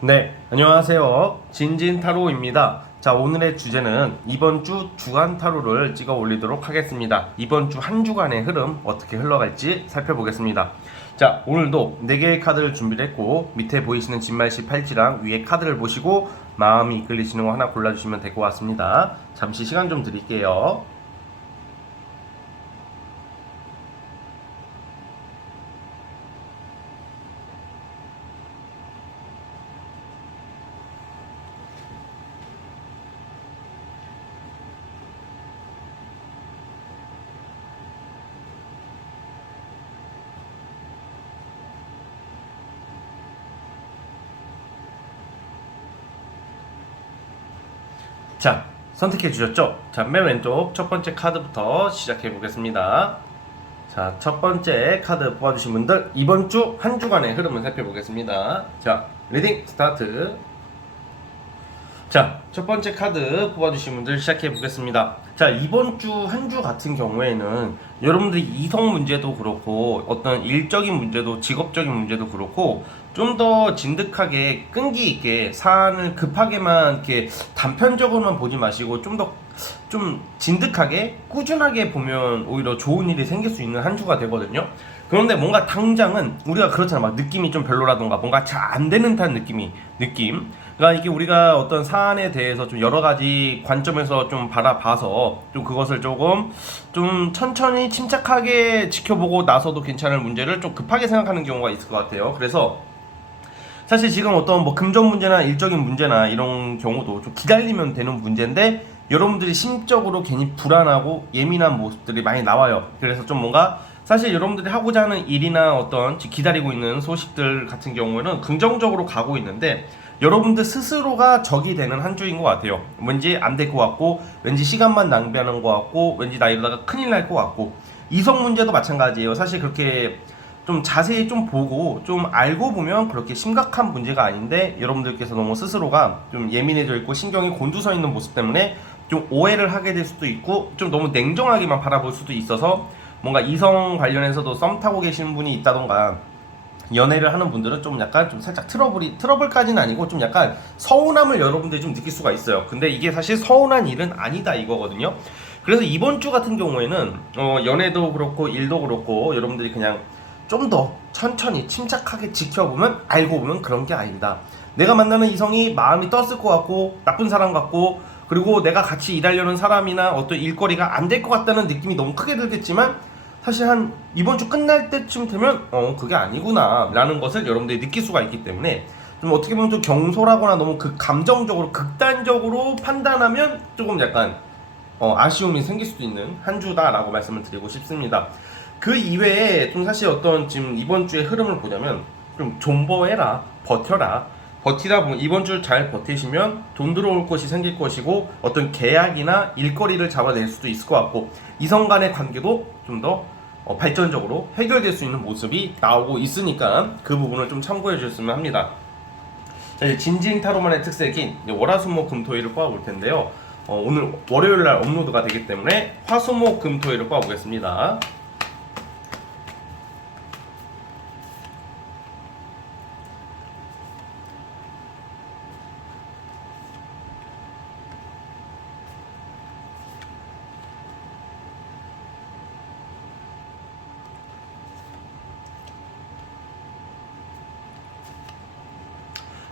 네, 안녕하세요. 진진타로입니다. 자, 오늘의 주제는 이번 주 주간 타로를 찍어 올리도록 하겠습니다. 이번 주 한 주간의 흐름 어떻게 흘러갈지 살펴보겠습니다. 자, 오늘도 4개의 카드를 준비를 했고 밑에 보이시는 진말씨 팔찌랑 위에 카드를 보시고 마음이 이끌리시는 거 하나 골라주시면 될 것 같습니다. 잠시 시간 좀 드릴게요. 자, 선택해 주셨죠? 자, 맨 왼쪽 첫 번째 카드부터 시작해 보겠습니다. 자, 첫 번째 카드 뽑아주신 분들 이번 주 한 주간의 흐름을 살펴보겠습니다. 자, 리딩 스타트. 자, 첫 번째 카드 뽑아주신 분들 시작해 보겠습니다. 자, 이번 주 한 주 같은 경우에는 여러분들이 이성 문제도 그렇고 어떤 일적인 문제도 직업적인 문제도 그렇고 좀 더 진득하게 끈기 있게 사안을 급하게만 이렇게 단편적으로만 보지 마시고 좀 진득하게 꾸준하게 보면 오히려 좋은 일이 생길 수 있는 한 주가 되거든요. 그런데 뭔가 당장은 우리가 그렇잖아. 막 느낌이 좀 별로라던가 뭔가 잘 안 되는 듯한 느낌. 그러니까 이게 우리가 어떤 사안에 대해서 좀 여러 가지 관점에서 좀 바라봐서 좀 그것을 조금 좀 천천히 침착하게 지켜보고 나서도 괜찮을 문제를 좀 급하게 생각하는 경우가 있을 것 같아요. 그래서 사실 지금 어떤 뭐 금전 문제나 일적인 문제나 이런 경우도 좀 기다리면 되는 문제인데 여러분들이 심적으로 괜히 불안하고 예민한 모습들이 많이 나와요. 그래서 좀 뭔가 사실 여러분들이 하고자 하는 일이나 어떤 기다리고 있는 소식들 같은 경우에는 긍정적으로 가고 있는데 여러분들 스스로가 적이 되는 한 주인 것 같아요. 왠지 안 될 것 같고 왠지 시간만 낭비하는 것 같고 왠지 나 이러다가 큰일 날 것 같고 이성 문제도 마찬가지예요. 사실 그렇게 좀 자세히 좀 보고 좀 알고 보면 그렇게 심각한 문제가 아닌데 여러분들께서 너무 스스로가 좀 예민해져 있고 신경이 곤두서 있는 모습 때문에 좀 오해를 하게 될 수도 있고 좀 너무 냉정하게만 바라볼 수도 있어서 뭔가 이성 관련해서도 썸 타고 계시는 분이 있다던가 연애를 하는 분들은 좀 약간 좀 살짝 트러블까지는 아니고 좀 약간 서운함을 여러분들이 좀 느낄 수가 있어요. 근데 이게 사실 서운한 일은 아니다 이거거든요. 그래서 이번 주 같은 경우에는 연애도 그렇고 일도 그렇고 여러분들이 그냥 좀 더 천천히 침착하게 지켜보면 알고 보면 그런 게 아니다. 내가 만나는 이성이 마음이 떴을 것 같고 나쁜 사람 같고 그리고 내가 같이 일하려는 사람이나 어떤 일거리가 안 될 것 같다는 느낌이 너무 크게 들겠지만 사실 한 이번 주 끝날 때쯤 되면 그게 아니구나 라는 것을 여러분들이 느낄 수가 있기 때문에 좀 어떻게 보면 좀 경솔하거나 너무 감정적으로 극단적으로 판단하면 조금 약간 아쉬움이 생길 수도 있는 한 주다라고 말씀을 드리고 싶습니다. 그 이외에 좀 사실 어떤 지금 이번 주의 흐름을 보자면 좀 존버해라, 버텨라. 버티다 보면 이번 주 잘 버티시면 돈 들어올 것이 생길 것이고 어떤 계약이나 일거리를 잡아낼 수도 있을 것 같고 이성 간의 관계도 좀 더 발전적으로 해결될 수 있는 모습이 나오고 있으니까 그 부분을 좀 참고해 주셨으면 합니다. 자, 이제 진진 타로만의 특색인 월화수목금토일을 뽑아볼 텐데요. 오늘 월요일날 업로드가 되기 때문에 화수목금토일을 뽑아보겠습니다.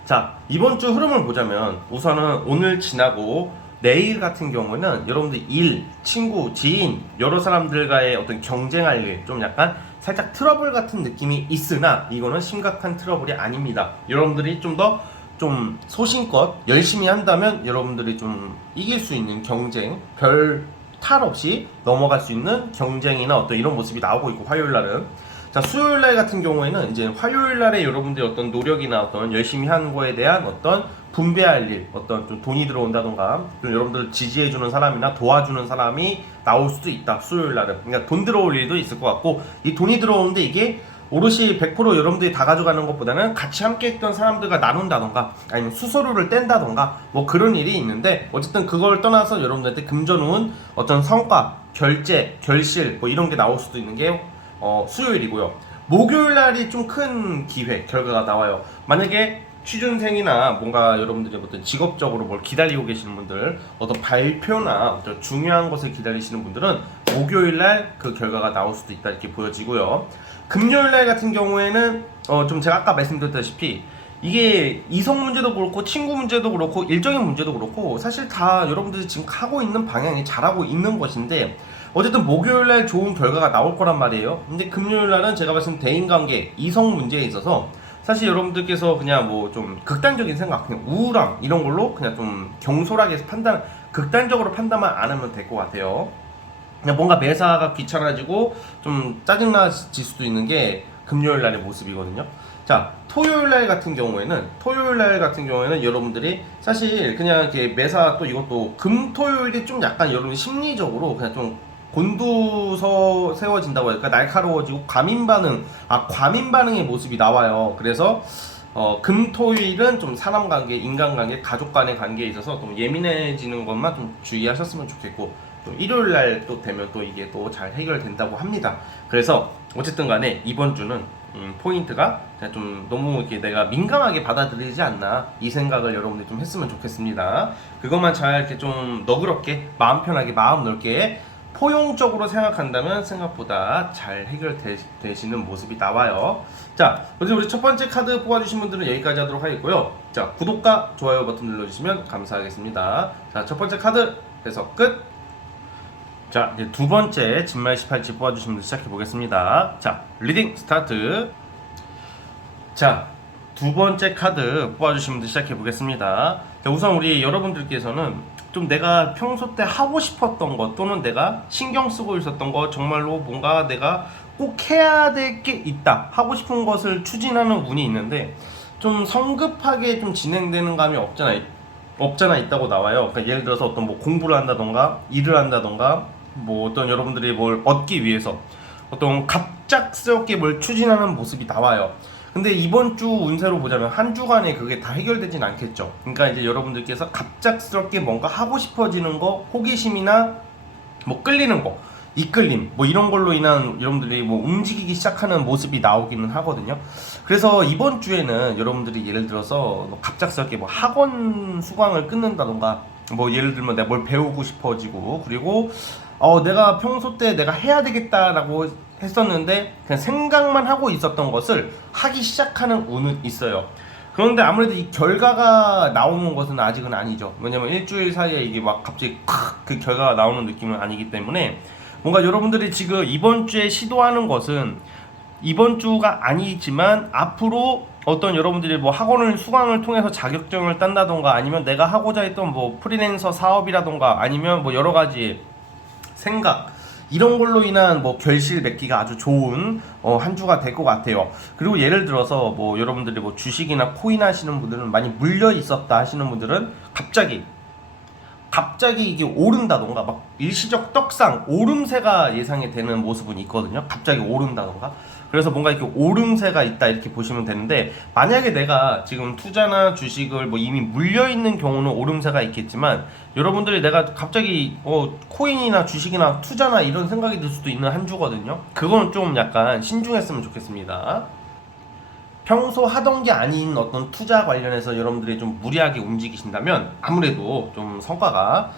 자, 이번 주 흐름을 보자면 우선은 오늘 지나고 내일 같은 경우는 여러분들 일, 친구, 지인 여러 사람들과의 어떤 경쟁할 일, 좀 약간 살짝 트러블 같은 느낌이 있으나 이거는 심각한 트러블이 아닙니다. 여러분들이 좀 더 좀 소신껏 열심히 한다면 여러분들이 좀 이길 수 있는 경쟁, 별 탈 없이 넘어갈 수 있는 경쟁이나 어떤 이런 모습이 나오고 있고 화요일 날은 자, 수요일 날 같은 경우에는 이제 화요일 날에 여러분들의 어떤 노력이나 어떤 열심히 한 거에 대한 어떤 분배할 일, 어떤 좀 돈이 들어온다던가, 좀 여러분들을 지지해주는 사람이나 도와주는 사람이 나올 수도 있다, 수요일 날은. 그러니까 돈 들어올 일도 있을 것 같고, 이 돈이 들어오는데 이게 오롯이 100% 여러분들이 다 가져가는 것보다는 같이 함께 했던 사람들과 나눈다던가, 아니면 수수료를 뗀다던가, 뭐 그런 일이 있는데, 어쨌든 그걸 떠나서 여러분들한테 금전운 어떤 성과, 결제, 결실, 뭐 이런 게 나올 수도 있는 게 수요일이고요. 목요일 날이 좀 큰 기회, 결과가 나와요. 만약에 취준생이나 뭔가 여러분들이 어떤 직업적으로 뭘 기다리고 계시는 분들, 어떤 발표나 어떤 중요한 것을 기다리시는 분들은 목요일날 그 결과가 나올 수도 있다 이렇게 보여지고요. 금요일날 같은 경우에는 좀 제가 아까 말씀드렸다시피 이게 이성 문제도 그렇고 친구 문제도 그렇고 일적인 문제도 그렇고 사실 다 여러분들이 지금 하고 있는 방향이 잘하고 있는 것인데 어쨌든 목요일날 좋은 결과가 나올 거란 말이에요. 근데 금요일날은 제가 봤을 때 대인관계, 이성 문제에 있어서 사실 여러분들께서 그냥 뭐 좀 극단적인 생각, 그냥 우울함 이런 걸로 그냥 좀 경솔하게 극단적으로 판단만 안 하면 될 것 같아요. 그냥 뭔가 매사가 귀찮아지고 좀 짜증나질 수도 있는 게 금요일 날의 모습이거든요. 자, 토요일 날 같은 경우에는 여러분들이 사실 그냥 이렇게 매사 또 이것도 금토요일이 좀 약간 여러분 심리적으로 그냥 좀 곤두서 세워진다고 할까, 날카로워지고 과민 반응의 모습이 나와요. 그래서 금토일은 좀 사람 관계, 인간관계, 가족 간의 관계에 있어서 좀 예민해지는 것만 좀 주의하셨으면 좋겠고, 또 일요일 날 또 되면 또 이게 또 잘 해결된다고 합니다. 그래서 어쨌든 간에 이번 주는 포인트가 좀 너무 이렇게 내가 민감하게 받아들이지 않나 이 생각을 여러분들이 좀 했으면 좋겠습니다. 그것만 잘 이렇게 좀 너그럽게 마음 편하게 마음 넓게 포용적으로 생각한다면 생각보다 잘 해결되시는 모습이 나와요. 자, 먼저 우리 첫 번째 카드 뽑아주신 분들은 여기까지 하도록 하겠고요. 자, 구독과 좋아요 버튼 눌러주시면 감사하겠습니다. 자, 첫 번째 카드 해석 끝. 자, 이제 두 번째 진말 18지 뽑아주신 분들 시작해 보겠습니다. 자, 리딩 스타트. 자, 두 번째 카드 뽑아주신 분들 시작해 보겠습니다. 자, 우선 우리 여러분들께서는 좀 내가 평소 때 하고 싶었던 것 또는 내가 신경 쓰고 있었던 것, 정말로 뭔가 내가 꼭 해야 될 게 있다, 하고 싶은 것을 추진하는 운이 있는데 좀 성급하게 좀 진행되는 감이 없잖아 있다고 나와요. 그러니까 예를 들어서 어떤 뭐 공부를 한다던가 일을 한다던가 뭐 어떤 여러분들이 뭘 얻기 위해서 어떤 갑작스럽게 뭘 추진하는 모습이 나와요. 근데 이번 주 운세로 보자면 한 주간에 그게 다 해결되진 않겠죠. 그러니까 이제 여러분들께서 갑작스럽게 뭔가 하고 싶어지는 거, 호기심이나 뭐 끌리는 거, 이끌림 뭐 이런 걸로 인한 여러분들이 뭐 움직이기 시작하는 모습이 나오기는 하거든요. 그래서 이번 주에는 여러분들이 예를 들어서 갑작스럽게 뭐 학원 수강을 끊는다던가, 뭐 예를 들면 내가 뭘 배우고 싶어지고, 그리고 내가 평소 때 내가 해야 되겠다라고 했었는데 그냥 생각만 하고 있었던 것을 하기 시작하는 운은 있어요. 그런데 아무래도 이 결과가 나오는 것은 아직은 아니죠. 왜냐면 일주일 사이에 이게 막 갑자기 그 결과가 나오는 느낌은 아니기 때문에 뭔가 여러분들이 지금 이번 주에 시도하는 것은 이번 주가 아니지만 앞으로 어떤 여러분들이 뭐 학원을 수강을 통해서 자격증을 딴다던가, 아니면 내가 하고자 했던 뭐 프리랜서 사업이라던가, 아니면 뭐 여러 가지 생각 이런 걸로 인한 뭐 결실 맺기가 아주 좋은 한 주가 될 것 같아요. 그리고 예를 들어서 뭐 여러분들이 뭐 주식이나 코인 하시는 분들은 많이 물려 있었다 하시는 분들은 갑자기 이게 오른다던가, 막 일시적 떡상 오름세가 예상이 되는 모습은 있거든요. 갑자기 오른다던가. 그래서 뭔가 이렇게 오름세가 있다 이렇게 보시면 되는데, 만약에 내가 지금 투자나 주식을 뭐 이미 물려 있는 경우는 오름세가 있겠지만, 여러분들이 내가 갑자기 코인이나 주식이나 투자나 이런 생각이 들 수도 있는 한 주거든요. 그건 좀 약간 신중했으면 좋겠습니다. 평소 하던 게 아닌 어떤 투자 관련해서 여러분들이 좀 무리하게 움직이신다면 아무래도 좀 성과가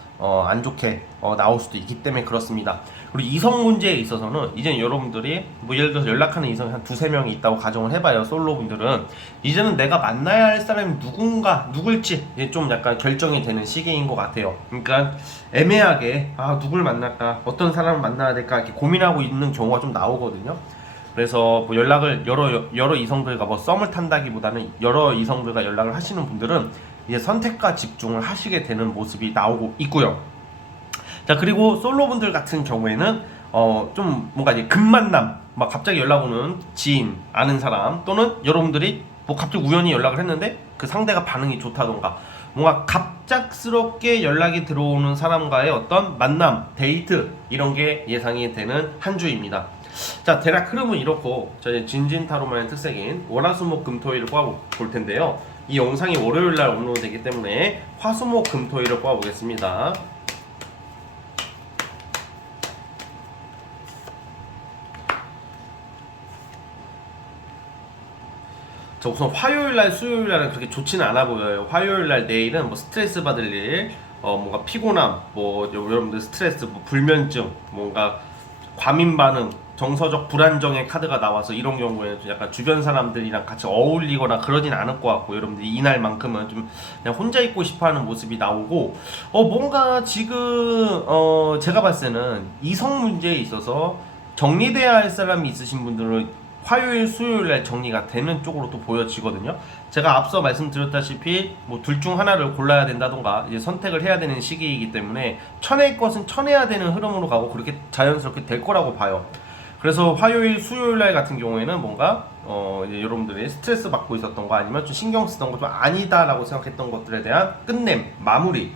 안 좋게 나올 수도 있기 때문에 그렇습니다. 그리고 이성 문제에 있어서는 이제 여러분들이 뭐 예를 들어서 연락하는 이성이 한 두세 명이 있다고 가정을 해봐요. 솔로분들은 이제는 내가 만나야 할 사람이 누굴지 좀 약간 결정이 되는 시기인 것 같아요. 그러니까 애매하게 누굴 만날까, 어떤 사람을 만나야 될까 이렇게 고민하고 있는 경우가 좀 나오거든요. 그래서 뭐 연락을 여러 이성들과 뭐 썸을 탄다기보다는 여러 이성들과 연락을 하시는 분들은 이제 선택과 집중을 하시게 되는 모습이 나오고 있고요. 자, 그리고 솔로분들 같은 경우에는 좀 뭔가 이제 급만남, 막 갑자기 연락 오는 지인, 아는 사람, 또는 여러분들이 뭐 갑자기 우연히 연락을 했는데 그 상대가 반응이 좋다던가, 뭔가 갑작스럽게 연락이 들어오는 사람과의 어떤 만남, 데이트 이런 게 예상이 되는 한 주입니다. 자, 대략 흐름은 이렇고, 저희 진진타로만의 특색인 월화수목금토일을 뽑아볼 텐데요. 이 영상이 월요일날 업로드 되기 때문에 화수목금토일을 뽑아보겠습니다. 자, 우선 화요일날, 수요일날은 그렇게 좋지는 않아 보여요. 화요일날 내일은 뭐 스트레스 받을 일, 뭔가 피곤함, 뭐 여러분들 스트레스, 뭐 불면증, 뭔가 과민 반응, 정서적 불안정의 카드가 나와서 이런 경우에는 좀 약간 주변 사람들이랑 같이 어울리거나 그러진 않을 것 같고, 여러분들 이날만큼은 좀 그냥 혼자 있고 싶어하는 모습이 나오고, 뭔가 지금 제가 봤을 때는 이성 문제에 있어서 정리돼야 할 사람이 있으신 분들은 화요일, 수요일 날 정리가 되는 쪽으로 또 보여지거든요. 제가 앞서 말씀드렸다시피 뭐 둘 중 하나를 골라야 된다던가 이제 선택을 해야 되는 시기이기 때문에 쳐낼 것은 쳐내야 되는 흐름으로 가고 그렇게 자연스럽게 될 거라고 봐요. 그래서 화요일, 수요일 날 같은 경우에는 뭔가 이제 여러분들이 스트레스 받고 있었던 거 아니면 좀 신경 쓰던 거 좀 아니다라고 생각했던 것들에 대한 끝냄, 마무리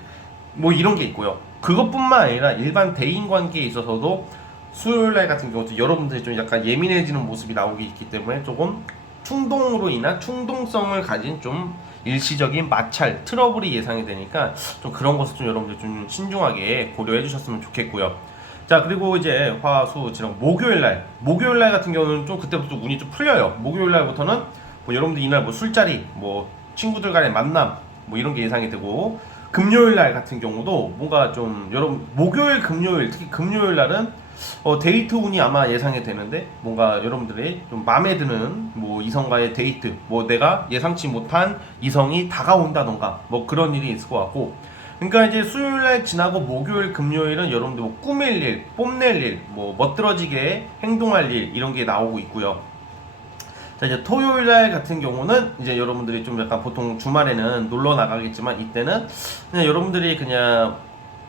뭐 이런 게 있고요. 그것뿐만 아니라 일반 대인 관계에 있어서도 수요일날 같은 경우도 여러분들이 좀 약간 예민해지는 모습이 나오기 있기 때문에 조금 충동으로 인한 충동성을 가진 좀 일시적인 마찰, 트러블이 예상이 되니까 좀 그런 것을 좀 여러분들 좀 신중하게 고려해 주셨으면 좋겠고요. 자, 그리고 이제 화, 수, 지랑 목요일날 같은 경우는 좀 그때부터 운이 좀 풀려요. 목요일날부터는 뭐 여러분들 이날 뭐 술자리, 뭐 친구들 간의 만남, 뭐 이런 게 예상이 되고, 금요일날 같은 경우도 뭔가 좀 여러분 목요일, 금요일, 특히 금요일날은 데이트 운이 아마 예상이 되는데 뭔가 여러분들이 좀 마음에 드는 뭐 이성과의 데이트, 뭐 내가 예상치 못한 이성이 다가온다던가 뭐 그런 일이 있을 것 같고, 그러니까 이제 수요일날 지나고 목요일, 금요일은 여러분들 뭐 꾸밀 일, 뽐낼 일, 뭐 멋들어지게 행동할 일 이런 게 나오고 있고요. 자, 이제 토요일날 같은 경우는 이제 여러분들이 좀 약간 보통 주말에는 놀러 나가겠지만 이때는 그냥 여러분들이 그냥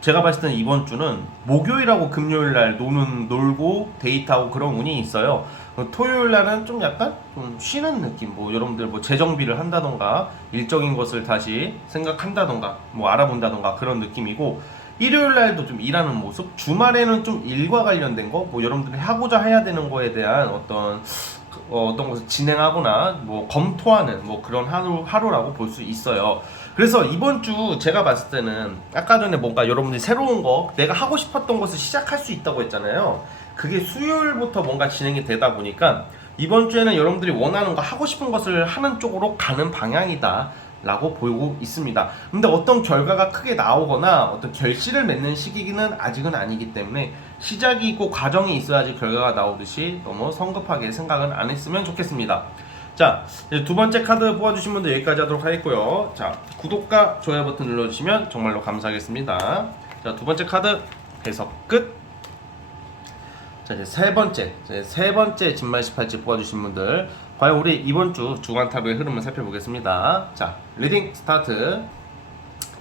제가 봤을 때는 이번 주는 목요일하고 금요일날 놀고 데이트하고 그런 운이 있어요. 토요일날은 좀 약간 좀 쉬는 느낌, 뭐 여러분들 뭐 재정비를 한다던가 일적인 것을 다시 생각한다던가 뭐 알아본다던가 그런 느낌이고, 일요일날도 좀 일하는 모습, 주말에는 좀 일과 관련된 거, 뭐 여러분들이 하고자 해야 되는 거에 대한 어떤 것을 진행하거나 뭐 검토하는 뭐 그런 하루라고 볼 수 있어요. 그래서 이번 주 제가 봤을 때는 아까 전에 뭔가 여러분들이 새로운 거, 내가 하고 싶었던 것을 시작할 수 있다고 했잖아요. 그게 수요일부터 뭔가 진행이 되다 보니까 이번 주에는 여러분들이 원하는 거, 하고 싶은 것을 하는 쪽으로 가는 방향이다 라고 보고 있습니다. 근데 어떤 결과가 크게 나오거나 어떤 결실을 맺는 시기는 아직은 아니기 때문에 시작이 있고 과정이 있어야지 결과가 나오듯이 너무 성급하게 생각은 안 했으면 좋겠습니다. 자, 이제 두 번째 카드 뽑아주신 분들 여기까지 하도록 하겠고요. 자, 구독과 좋아요 버튼 눌러주시면 정말로 감사하겠습니다. 자, 두 번째 카드 해석 끝. 자, 이제 세 번째 진말 18지 뽑아주신 분들, 과연 우리 이번 주 주간 타로의 흐름을 살펴보겠습니다. 자, 리딩 스타트.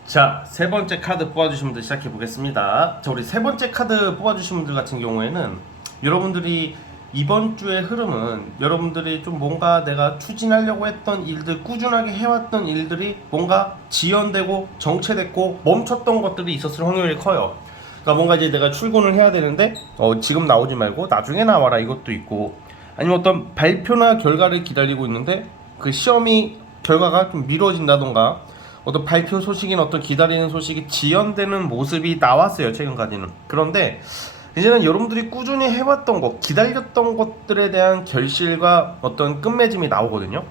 자, 세 번째 카드 뽑아주신 분들 시작해 보겠습니다. 자, 우리 세 번째 카드 뽑아주신 분들 같은 경우에는 여러분들이 이번 주의 흐름은 여러분들이 좀 뭔가 내가 추진하려고 했던 일들, 꾸준하게 해왔던 일들이 뭔가 지연되고 정체됐고 멈췄던 것들이 있었을 확률이 커요. 그러니까 뭔가 이제 내가 출근을 해야 되는데 지금 나오지 말고 나중에 나와라 이것도 있고, 아니면 어떤 발표나 결과를 기다리고 있는데 그 시험이 결과가 좀 미뤄진다던가 어떤 발표 소식이나 어떤 기다리는 소식이 지연되는 모습이 나왔어요, 최근까지는. 그런데 이제는 여러분들이 꾸준히 해왔던 것, 기다렸던 것들에 대한 결실과 어떤 끝맺음이 나오거든요.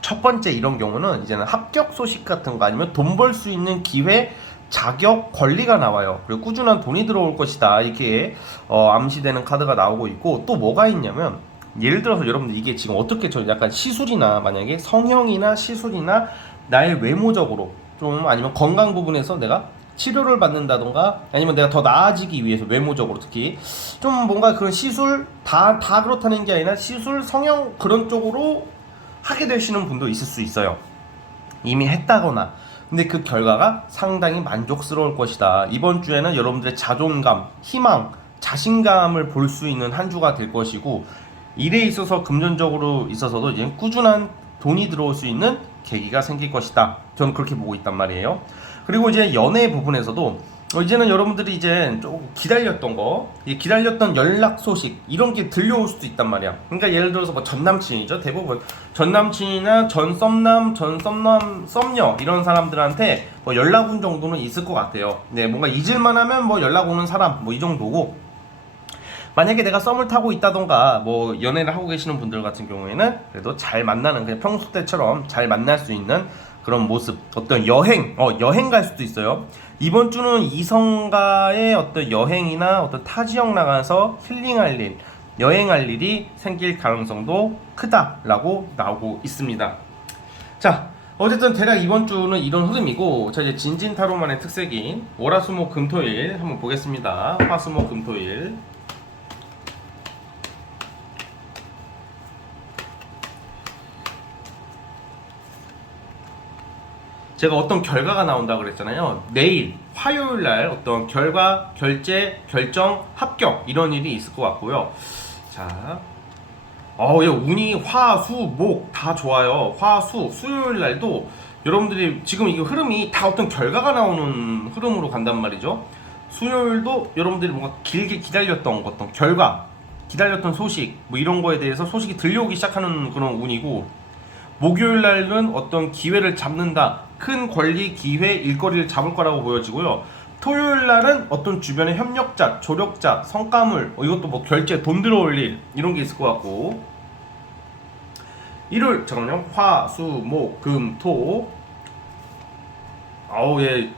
첫 번째 이런 경우는 이제는 합격 소식 같은 거, 아니면 돈 벌 수 있는 기회, 자격, 권리가 나와요. 그리고 꾸준한 돈이 들어올 것이다, 이렇게 암시되는 카드가 나오고 있고, 또 뭐가 있냐면 예를 들어서 여러분들 이게 지금 어떻게 약간 시술이나 만약에 성형이나 시술이나 나의 외모적으로 좀, 아니면 건강 부분에서 내가 치료를 받는다던가 아니면 내가 더 나아지기 위해서 외모적으로 특히 좀 뭔가 그런 시술 다 그렇다는 게 아니라 시술, 성형 그런 쪽으로 하게 되시는 분도 있을 수 있어요. 이미 했다거나. 근데 그 결과가 상당히 만족스러울 것이다. 이번 주에는 여러분들의 자존감, 희망, 자신감을 볼 수 있는 한 주가 될 것이고, 일에 있어서 금전적으로 있어서도 이제 꾸준한 돈이 들어올 수 있는 계기가 생길 것이다. 저는 그렇게 보고 있단 말이에요. 그리고 이제 연애 부분에서도 이제는 여러분들이 이제 조금 기다렸던 연락 소식 이런 게 들려올 수도 있단 말이야. 그러니까 예를 들어서 뭐 전남친이죠. 대부분 전남친이나 썸남, 썸녀 이런 사람들한테 뭐 연락 온 정도는 있을 것 같아요. 네, 뭔가 잊을만 하면 뭐 연락 오는 사람 뭐 이 정도고, 만약에 내가 썸을 타고 있다던가 뭐 연애를 하고 계시는 분들 같은 경우에는 그래도 잘 만나는, 그냥 평소 때처럼 잘 만날 수 있는 그런 모습, 어떤 여행 갈 수도 있어요. 이번 주는 이성과의 어떤 여행이나 어떤 타 지역 나가서 힐링할 일, 여행할 일이 생길 가능성도 크다라고 나오고 있습니다. 자, 어쨌든 대략 이번 주는 이런 흐름이고, 자, 이제 진진타로만의 특색인 월화수목금토일 한번 보겠습니다. 화수목금토일. 제가 어떤 결과가 나온다 그랬잖아요. 내일 화요일 날 어떤 결과, 결제, 결정, 합격 이런 일이 있을 것 같고요. 자, 운이 화, 수, 목 다 좋아요. 화, 수, 수요일 날도 여러분들이 지금 이 흐름이 다 어떤 결과가 나오는 흐름으로 간단 말이죠. 수요일도 여러분들이 뭔가 길게 기다렸던 어떤 결과, 기다렸던 소식, 뭐 이런 거에 대해서 소식이 들려오기 시작하는 그런 운이고, 목요일 날은 어떤 기회를 잡는다, 큰 권리, 기회, 일거리를 잡을 거라고 보여지고요. 토요일 날은 어떤 주변의 협력자, 조력자, 성과물, 이것도 뭐 결제, 돈 들어올 일 이런 게 있을 것 같고, 일요일 잠깐만요. 화, 수, 목, 금, 토. 예.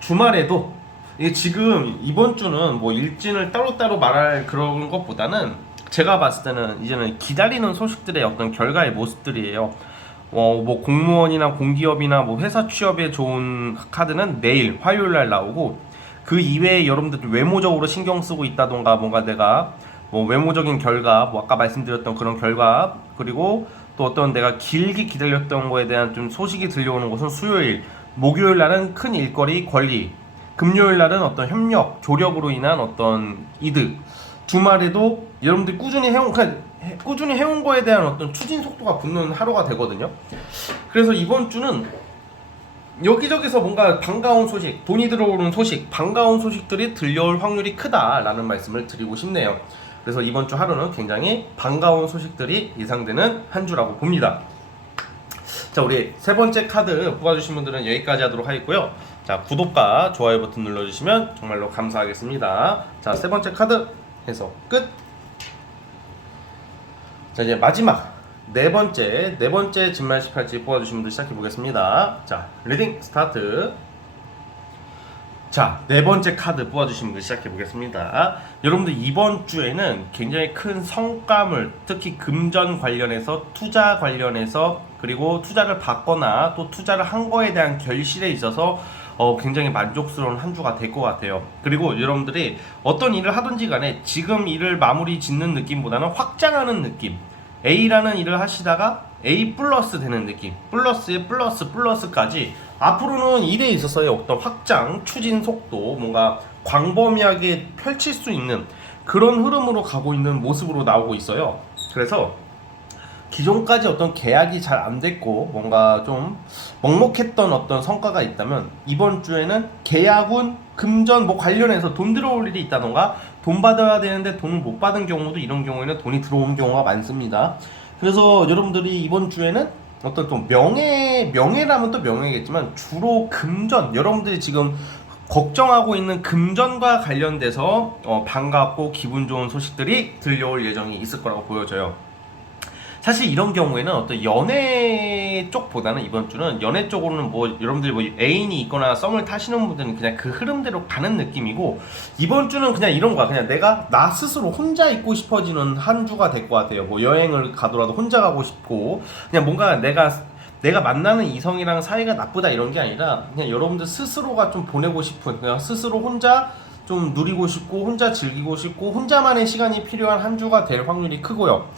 주말에도 이게 지금 이번 주는 뭐 일진을 따로따로 말할 그런 것보다는 제가 봤을 때는 이제는 기다리는 소식들의 어떤 결과의 모습들이에요. 뭐 공무원이나 공기업이나 뭐 회사 취업에 좋은 카드는 내일 화요일 날 나오고, 그 이외에 여러분들 외모적으로 신경 쓰고 있다던가 뭔가 내가 뭐 외모적인 결과, 뭐 아까 말씀드렸던 그런 결과, 그리고 또 어떤 내가 길게 기다렸던 거에 대한 좀 소식이 들려오는 것은 수요일, 목요일 날은 큰 일거리, 권리, 금요일 날은 어떤 협력, 조력으로 인한 어떤 이득, 주말에도 여러분들이 꾸준히 해온 거에 대한 어떤 추진 속도가 붙는 하루가 되거든요. 그래서 이번 주는 여기저기서 뭔가 반가운 소식, 돈이 들어오는 소식, 반가운 소식들이 들려올 확률이 크다라는 말씀을 드리고 싶네요. 그래서 이번 주 하루는 굉장히 반가운 소식들이 예상되는 한 주라고 봅니다. 자, 우리 세 번째 카드 뽑아주신 분들은 여기까지 하도록 하겠고요. 자, 구독과 좋아요 버튼 눌러주시면 정말로 감사하겠습니다. 자, 세 번째 카드 해서 끝. 자, 이제 마지막 네 번째 진말 18지 뽑아주신 분들 시작해 보겠습니다. 자, 리딩 스타트. 자, 네 번째 카드 뽑아주신 분들 시작해 보겠습니다. 여러분들 이번 주에는 굉장히 큰 성과물, 특히 금전 관련해서, 투자 관련해서, 그리고 투자를 받거나 또 투자를 한 거에 대한 결실에 있어서 굉장히 만족스러운 한 주가 될 것 같아요. 그리고 여러분들이 어떤 일을 하든지 간에 지금 일을 마무리 짓는 느낌보다는 확장하는 느낌, A라는 일을 하시다가 A 플러스 되는 느낌, 플러스에 플러스까지 앞으로는 일에 있어서의 어떤 확장, 추진 속도, 뭔가 광범위하게 펼칠 수 있는 그런 흐름으로 가고 있는 모습으로 나오고 있어요. 그래서 기존까지 어떤 계약이 잘 안 됐고 뭔가 좀 먹먹했던 어떤 성과가 있다면, 이번 주에는 계약운, 금전 뭐 관련해서 돈 들어올 일이 있다던가, 돈 받아야 되는데 돈을 못 받은 경우도, 이런 경우에는 돈이 들어오는 경우가 많습니다. 그래서 여러분들이 이번 주에는 어떤 또 명예라면 또 명예겠지만 주로 금전, 여러분들이 지금 걱정하고 있는 금전과 관련돼서 반갑고 기분 좋은 소식들이 들려올 예정이 있을 거라고 보여져요. 사실 이런 경우에는 어떤 연애 쪽보다는 이번 주는 연애 쪽으로는 뭐 여러분들이 뭐 애인이 있거나 썸을 타시는 분들은 그냥 그 흐름대로 가는 느낌이고, 이번 주는 그냥 이런 거야. 그냥 내가 나 스스로 혼자 있고 싶어지는 한 주가 될 것 같아요. 뭐 여행을 가더라도 혼자 가고 싶고, 그냥 뭔가 내가 만나는 이성이랑 사이가 나쁘다 이런 게 아니라 그냥 여러분들 스스로가 좀 보내고 싶은, 그냥 스스로 혼자 좀 누리고 싶고 혼자 즐기고 싶고 혼자만의 시간이 필요한 한 주가 될 확률이 크고요.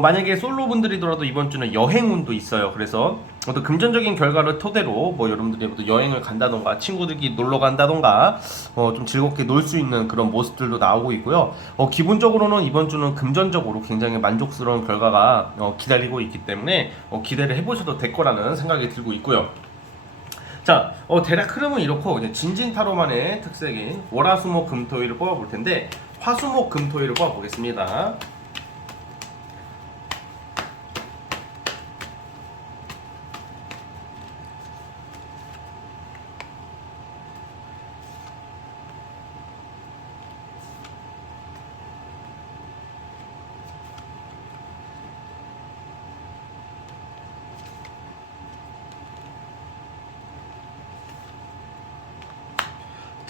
만약에 솔로분들이더라도 이번 주는 여행운도 있어요. 그래서 어떤 금전적인 결과를 토대로 뭐 여러분들이 또 여행을 간다던가 친구들끼리 놀러 간다던가 좀 즐겁게 놀 수 있는 그런 모습들도 나오고 있고요. 기본적으로는 이번 주는 금전적으로 굉장히 만족스러운 결과가 기다리고 있기 때문에 기대를 해보셔도 될 거라는 생각이 들고 있고요. 자, 대략 흐름은 이렇고, 이제 진진타로만의 특색인 월화수목금토일을 뽑아볼 텐데, 화수목금토일을 뽑아보겠습니다.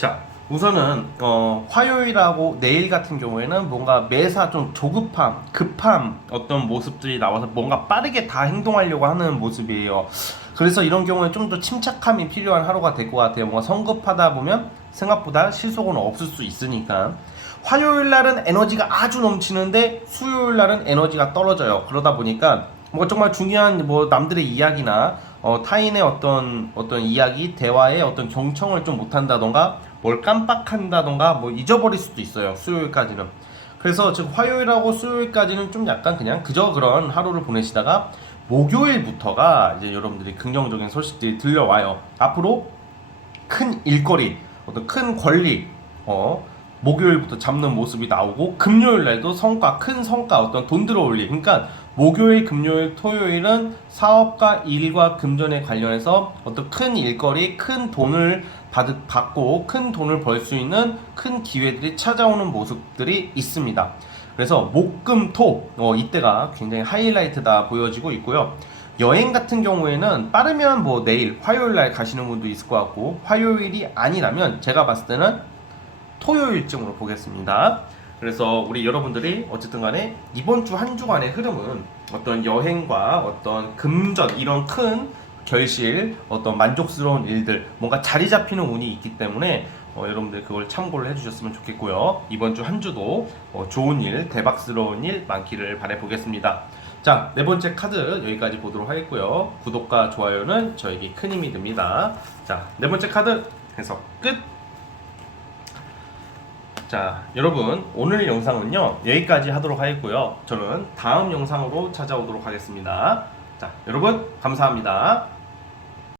자, 우선은 화요일하고 내일 같은 경우에는 뭔가 매사 좀 조급함, 급함 어떤 모습들이 나와서 뭔가 빠르게 다 행동하려고 하는 모습이에요. 그래서 이런 경우에 좀 더 침착함이 필요한 하루가 될 것 같아요. 뭔가 성급하다 보면 생각보다 실속은 없을 수 있으니까. 화요일 날은 에너지가 아주 넘치는데 수요일 날은 에너지가 떨어져요. 그러다 보니까 뭐 정말 중요한 뭐 남들의 이야기나 타인의 어떤 이야기, 대화에 어떤 경청을 좀 못한다던가 뭘 깜빡한다던가 뭐 잊어버릴 수도 있어요. 수요일까지는. 그래서 즉 화요일하고 수요일까지는 좀 약간 그냥 그저 그런 하루를 보내시다가 목요일부터가 이제 여러분들이 긍정적인 소식들이 들려와요. 앞으로 큰 일거리, 어떤 큰 권리, 목요일부터 잡는 모습이 나오고 금요일 날도 성과, 큰 성과, 어떤 돈 들어올 일. 그러니까 목요일, 금요일, 토요일은 사업과 일과 금전에 관련해서 어떤 큰 일거리, 큰 돈을 받고 큰 돈을 벌 수 있는 큰 기회들이 찾아오는 모습들이 있습니다. 그래서 목, 금, 토 이때가 굉장히 하이라이트다 보여지고 있고요. 여행 같은 경우에는 빠르면 뭐 내일 화요일 날 가시는 분도 있을 것 같고 화요일이 아니라면 제가 봤을 때는 토요일쯤으로 보겠습니다. 그래서 우리 여러분들이 어쨌든 간에 이번 주 한 주간의 흐름은 어떤 여행과 어떤 금전 이런 큰 결실, 어떤 만족스러운 일들, 뭔가 자리 잡히는 운이 있기 때문에 여러분들 그걸 참고를 해주셨으면 좋겠고요. 이번 주 한 주도 좋은 일, 대박스러운 일 많기를 바라보겠습니다. 자, 네 번째 카드 여기까지 보도록 하겠고요. 구독과 좋아요는 저에게 큰 힘이 됩니다. 자, 네 번째 카드 해석 끝! 자, 여러분 오늘 영상은요 여기까지 하도록 하겠고요. 저는 다음 영상으로 찾아오도록 하겠습니다. 자, 여러분 감사합니다.